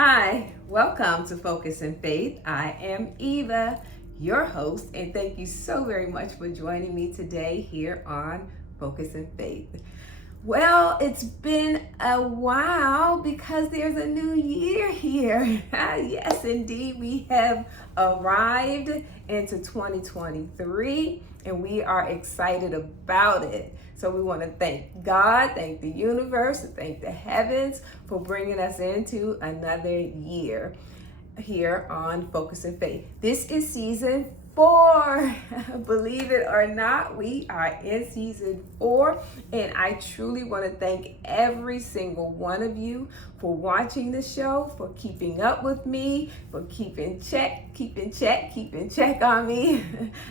Hi, welcome to Focus and Faith. I am Eva, your host, and thank you so very much for joining me today here on Focus and Faith. Well, it's been a while because there's a new year here. Yes, indeed, we have arrived into 2023 and we are excited about it. So we want to thank God, thank the universe, and thank the heavens for bringing us into another year here on Focus and Faith. This is season 4. Believe it or not, we are in season 4, and I truly want to thank every single one of you for watching the show, for keeping up with me, for keeping check on me.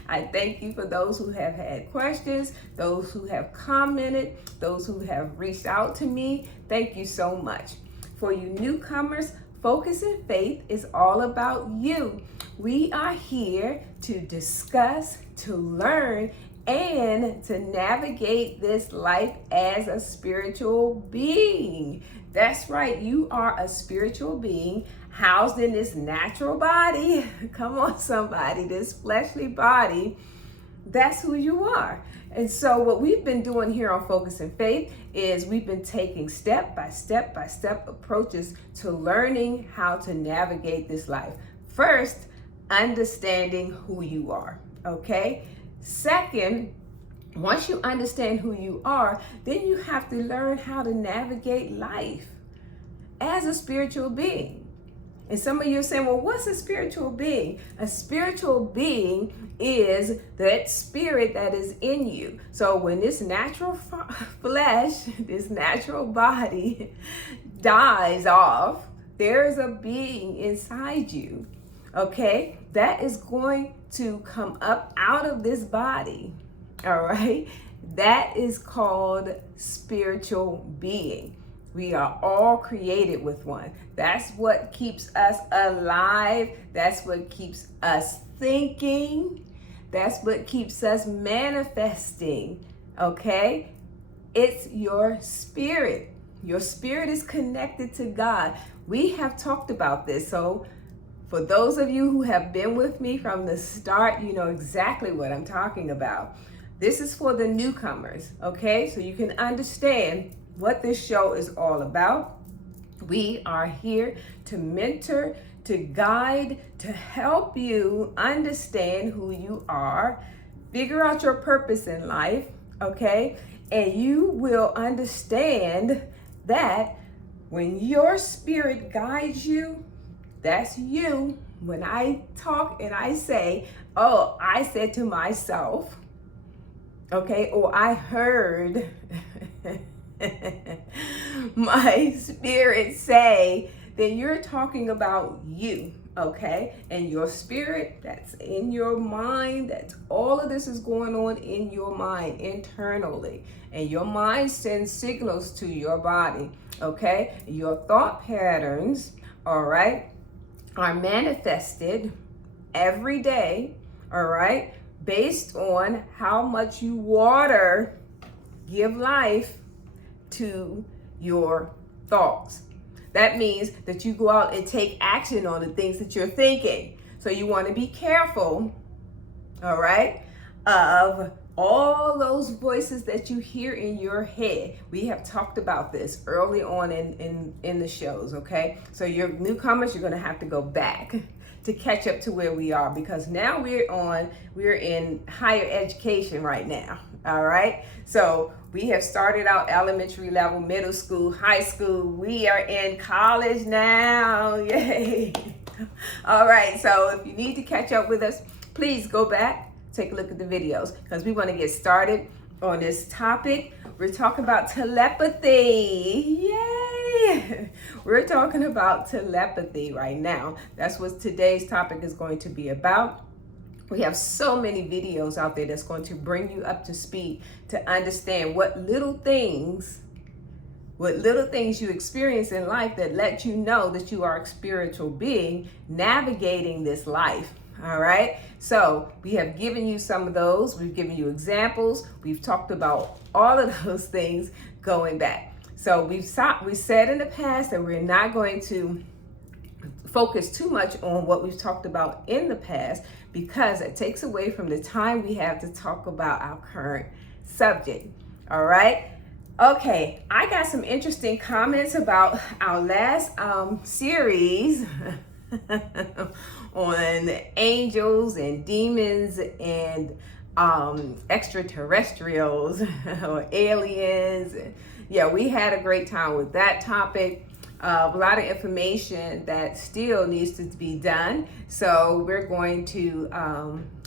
I thank you for those who have had questions, those who have commented, those who have reached out to me. Thank you so much. For you newcomers, Focus and Faith is all about you. We are here to discuss, to learn, and to navigate this life as a spiritual being. That's right, you are a spiritual being housed in this natural body. Come on, somebody, this fleshly body. That's who you are. And so what we've been doing here on Focus and Faith is we've been taking step by step approaches to learning how to navigate this life. First, understanding who you are, okay? Second, once you understand who you are, then you have to learn how to navigate life as a spiritual being. And some of you are saying, well, what's a spiritual being? A spiritual being is that spirit that is in you. So when this natural flesh, this natural body dies off, there is a being inside you, okay? That is going to come up out of this body, all right? That is called spiritual being. We are all created with one. That's what keeps us alive. That's what keeps us thinking. That's what keeps us manifesting, okay? It's your spirit. Your spirit is connected to God. We have talked about this. So for those of you who have been with me from the start, you know exactly what I'm talking about. This is for the newcomers, okay? So you can understand what this show is all about. We are here to mentor, to guide, to help you understand who you are, figure out your purpose in life, okay? And you will understand that when your spirit guides you, that's you. When I talk and I say, oh, I said to myself, okay, or I heard my spirit say, then you're talking about you, okay? And your spirit, that's in your mind. That's all of this is going on in your mind internally. And your mind sends signals to your body, okay? Your thought patterns, all right, are manifested every day, all right, based on how much you water, give life to your thoughts. That means that you go out and take action on the things that you're thinking. So you want to be careful, all right, of all those voices that you hear in your head. We have talked about this early on in the shows, okay? So your newcomers, you're going to have to go back to catch up to where we are, because now we're in higher education right now, all right? So we have started out elementary level, middle school, high school. We are in college now, yay. All right, so if you need to catch up with us, please go back, take a look at the videos, because we want to get started on this topic. We're talking about telepathy, yay. We're talking about telepathy right now. That's what today's topic is going to be about. We have so many videos out there that's going to bring you up to speed to understand what little things you experience in life that let you know that you are a spiritual being navigating this life. All right. So we have given you some of those. We've given you examples. We've talked about all of those things going back. So we said in the past that we're not going to focus too much on what we've talked about in the past, because it takes away from the time we have to talk about our current subject. All right. Okay, I got some interesting comments about our last series on angels and demons and extraterrestrials or aliens. Yeah, we had a great time with that topic. A lot of information that still needs to be done. So we're going to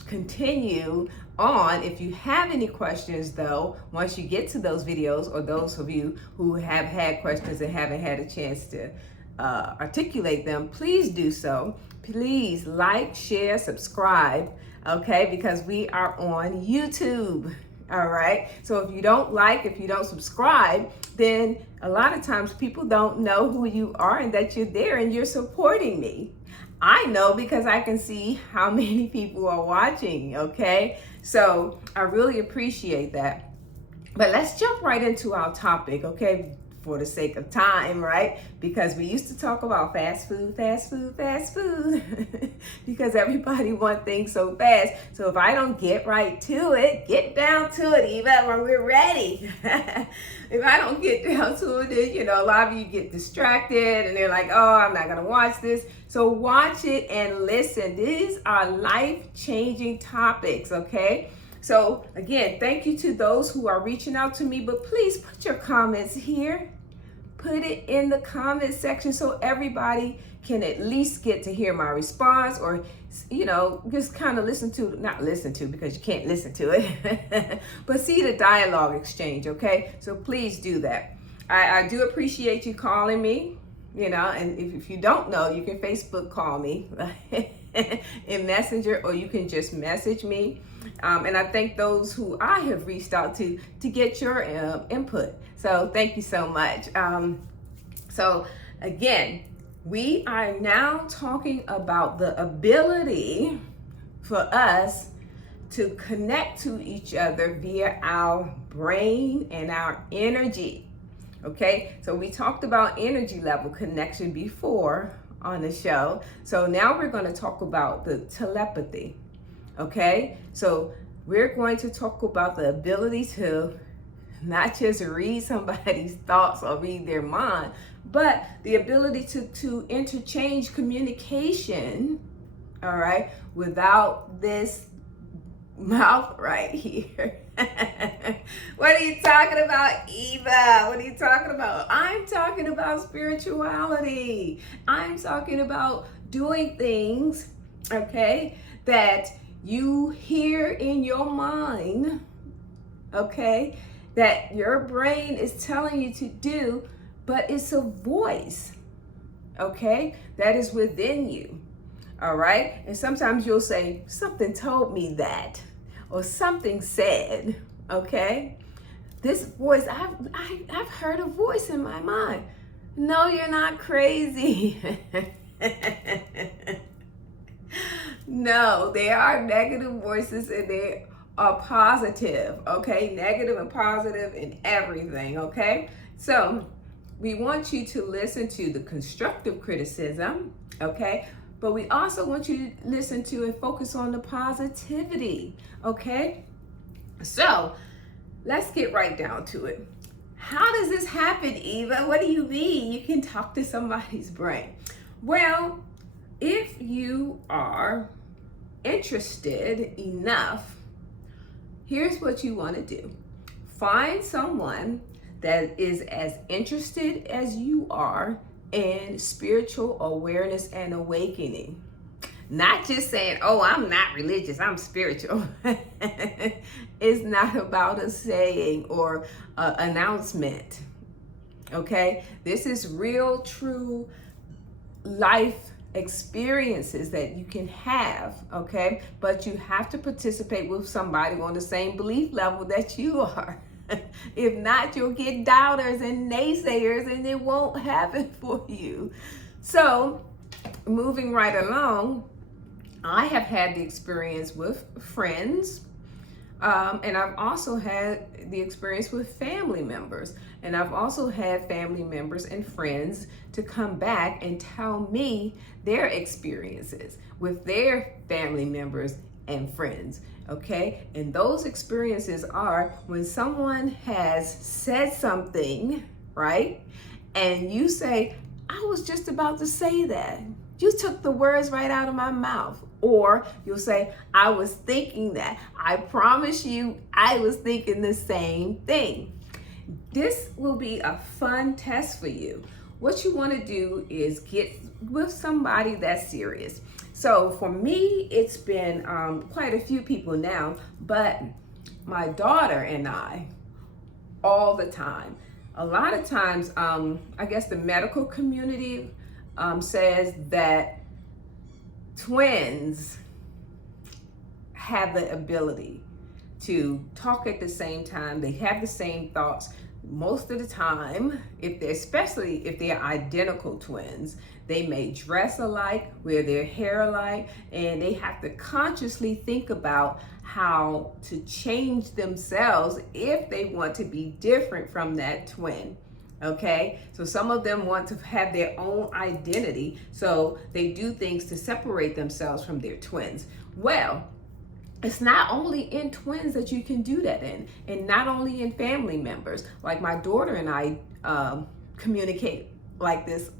continue on. If you have any questions, though, once you get to those videos, or those of you who have had questions and haven't had a chance to articulate them, please do so. Please like, share, subscribe, okay? Because we are on YouTube. All right. So if you don't like, if you don't subscribe, then a lot of times people don't know who you are and that you're there and you're supporting me. I know because I can see how many people are watching. Okay. So I really appreciate that. But let's jump right into our topic. Okay. For the sake of time, right? Because we used to talk about fast food, because everybody wants things so fast. So if I don't get right to it, get down to it, Eva, when we're ready. If I don't get down to it, then, a lot of you get distracted and they're like, oh, I'm not going to watch this. So watch it and listen. These are life-changing topics, okay? So again, thank you to those who are reaching out to me, but please put your comments here. Put it in the comment section so everybody can at least get to hear my response, or, just kind of not listen to, because you can't listen to it, but see the dialogue exchange, okay? So please do that. I do appreciate you calling me, and if you don't know, you can Facebook call me in Messenger, or you can just message me. And I thank those who I have reached out to get your input. So thank you so much. So again, we are now talking about the ability for us to connect to each other via our brain and our energy. Okay, so we talked about energy level connection before on the show. So now we're going to talk about the telepathy. Okay, so we're going to talk about the ability to not just read somebody's thoughts or read their mind, but the ability to interchange communication, all right, without this mouth right here. What are you talking about, Eva? What are you talking about? I'm talking about spirituality. I'm talking about doing things, okay, that you hear in your mind, okay, that your brain is telling you to do, but it's a voice, okay, that is within you, all right? And sometimes you'll say, something told me that, or something said, okay? This voice, I've heard a voice in my mind. No, you're not crazy. No, there are negative voices and they are positive, okay? Negative and positive in everything, okay? So we want you to listen to the constructive criticism, okay? But we also want you to listen to and focus on the positivity, okay? So let's get right down to it. How does this happen, Eva? What do you mean you can talk to somebody's brain? Well, if you are interested enough, here's what you want to do. Find someone that is as interested as you are in spiritual awareness and awakening. Not just saying, oh, I'm not religious, I'm spiritual. It's not about a saying or an announcement, okay? This is real, true life experiences that you can have, okay? But you have to participate with somebody on the same belief level that you are. If not, you'll get doubters and naysayers and it won't happen for you. So moving right along, I have had the experience with friends, And I've also had the experience with family members. And I've also had family members and friends to come back and tell me their experiences with their family members and friends. Okay? And those experiences are when someone has said something, right? And you say, I was just about to say that. You took the words right out of my mouth. Or you'll say, I was thinking that. I promise you, I was thinking the same thing. This will be a fun test for you. What you want to do is get with somebody that's serious. So for me, it's been quite a few people now, but my daughter and I, all the time. A lot of times, I guess the medical community says that twins have the ability to talk at the same time. They have the same thoughts most of the time. Especially if they're identical twins, they may dress alike, wear their hair alike, and they have to consciously think about how to change themselves if they want to be different from that twin. Okay, so some of them want to have their own identity, so they do things to separate themselves from their twins. Well, it's not only in twins that you can do that in, and not only in family members. Like my daughter and I communicate like this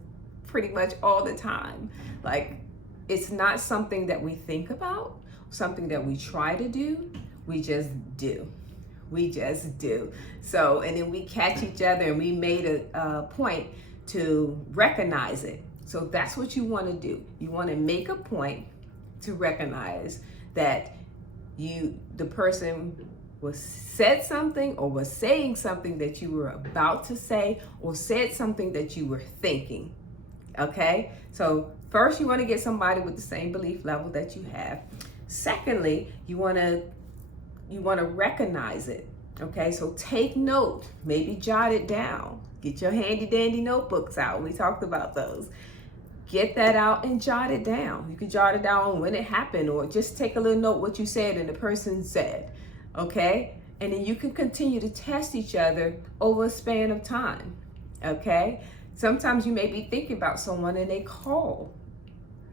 pretty much all the time. Like, it's not something that we think about, something that we try to do, we just do. We just do. So, and then we catch each other, and we made a point to recognize it. So that's what you want to do. You want to make a point to recognize that the person said something or was saying something that you were about to say, or said something that you were thinking. Okay? So first, you want to get somebody with the same belief level that you have. Secondly, you want to recognize it. Okay, so take note, maybe jot it down. Get your handy dandy notebooks out. We talked about those. Get that out and jot it down. You can jot it down when it happened, or just take a little note what you said and the person said. Okay, and then you can continue to test each other over a span of time. Okay, sometimes you may be thinking about someone and they call.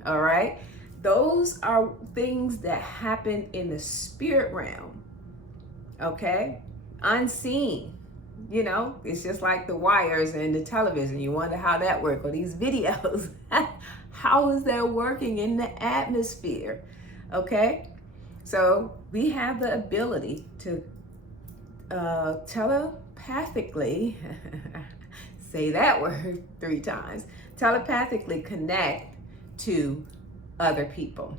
All right, those are things that happen in the spirit realm. Okay, unseen. You know, it's just like the wires and the television. You wonder how that works, or these videos. How is that working in the atmosphere? Okay, so we have the ability to telepathically, say that word 3 times, telepathically connect to other people.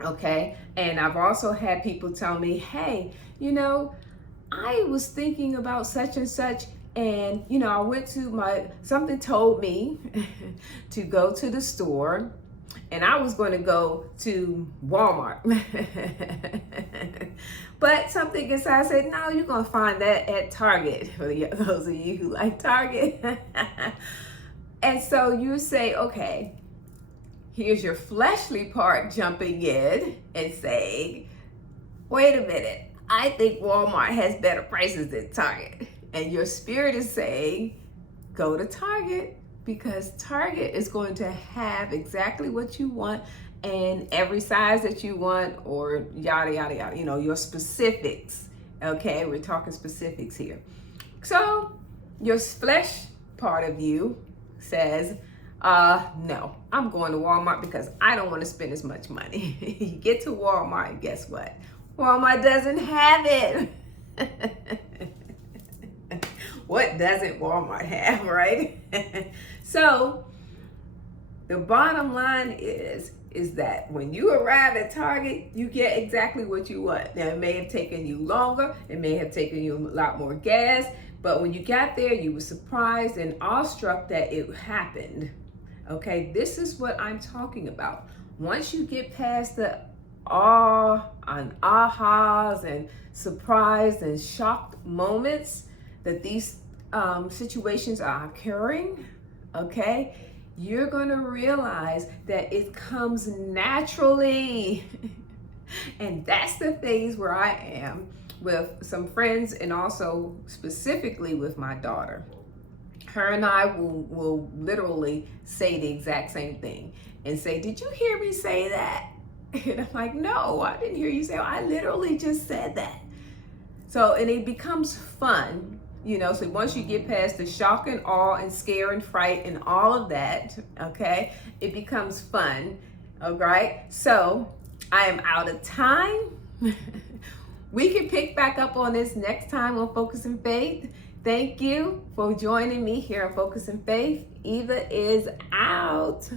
Okay, and I've also had people tell me, hey, you know, I was thinking about such and such, and you know, I went to something told me to go to the store, and I was going to go to Walmart. But something inside said, no, you're going to find that at Target, for those of you who like Target. And so you say, okay, here's your fleshly part jumping in and saying, wait a minute, I think Walmart has better prices than Target. And your spirit is saying, go to Target, because Target is going to have exactly what you want and every size that you want, or yada, yada, yada, you know, your specifics. Okay, we're talking specifics here. So your flesh part of you says, no, I'm going to Walmart because I don't want to spend as much money. You get to Walmart and guess what? Walmart doesn't have it. What doesn't Walmart have, right? So the bottom line is that when you arrive at Target, you get exactly what you want. Now, it may have taken you longer, it may have taken you a lot more gas, but when you got there, you were surprised and awestruck that it happened. Okay, this is what I'm talking about. Once you get past the awe and ahas and surprised and shocked moments that these situations are occurring, okay, you're going to realize that it comes naturally. And that's the phase where I am with some friends, and also specifically with my daughter. Her and I will literally say the exact same thing and say, "Did you hear me say that?" And I'm like, "No, I didn't hear you say, I literally just said that." So, and it becomes fun, so once you get past the shock and awe and scare and fright and all of that, okay, it becomes fun. All right. So I am out of time. We can pick back up on this next time on Focus and Faith. Thank you for joining me here on Focus and Faith. Eva is out.